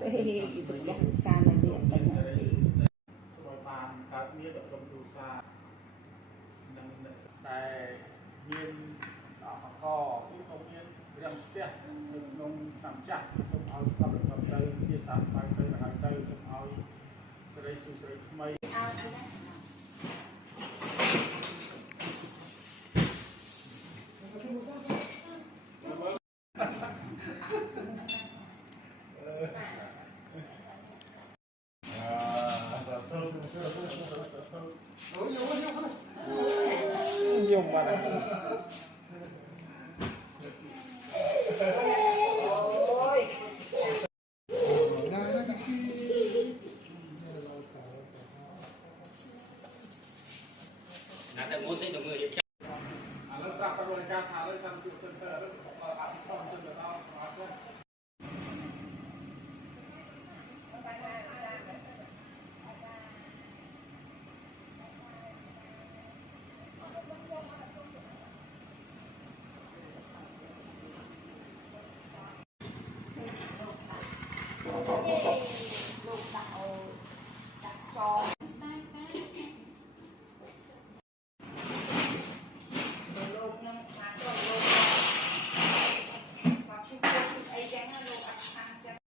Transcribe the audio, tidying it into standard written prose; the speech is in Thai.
ទៅitu yaការនៅនេះតែสมัยปานครับมีแบบลมดูซาดังแต่มีนก็ที่เขามีเรื่องเสียนงต่างชาติสมเอาสำหรับแบบใจที่สาสบายใจนะครับใจสมเอาสระสุสระทำไมยมมาแล้วน่าจะมุดได้ตรงมือเดียว แล้วรับประโยชน์การหาเรื่องทำจุดเติม